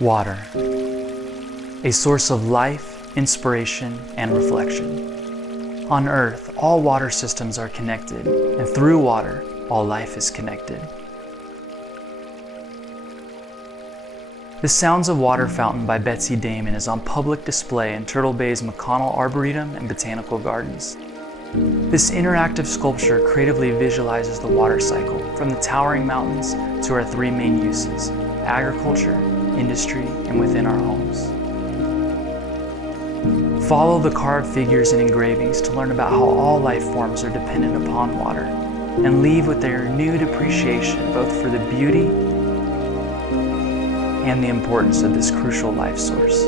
Water, a source of life, inspiration, and reflection. On Earth, all water systems are connected, and through water, all life is connected. The Sounds of Water Fountain by Betsy Damon is on public display in Turtle Bay's McConnell Arboretum and Botanical Gardens. This interactive sculpture creatively visualizes the water cycle from the towering mountains to our three main uses: agriculture, industry, and within our homes. Follow the carved figures and engravings to learn about how all life forms are dependent upon water, and leave with a renewed appreciation both for the beauty and the importance of this crucial life source.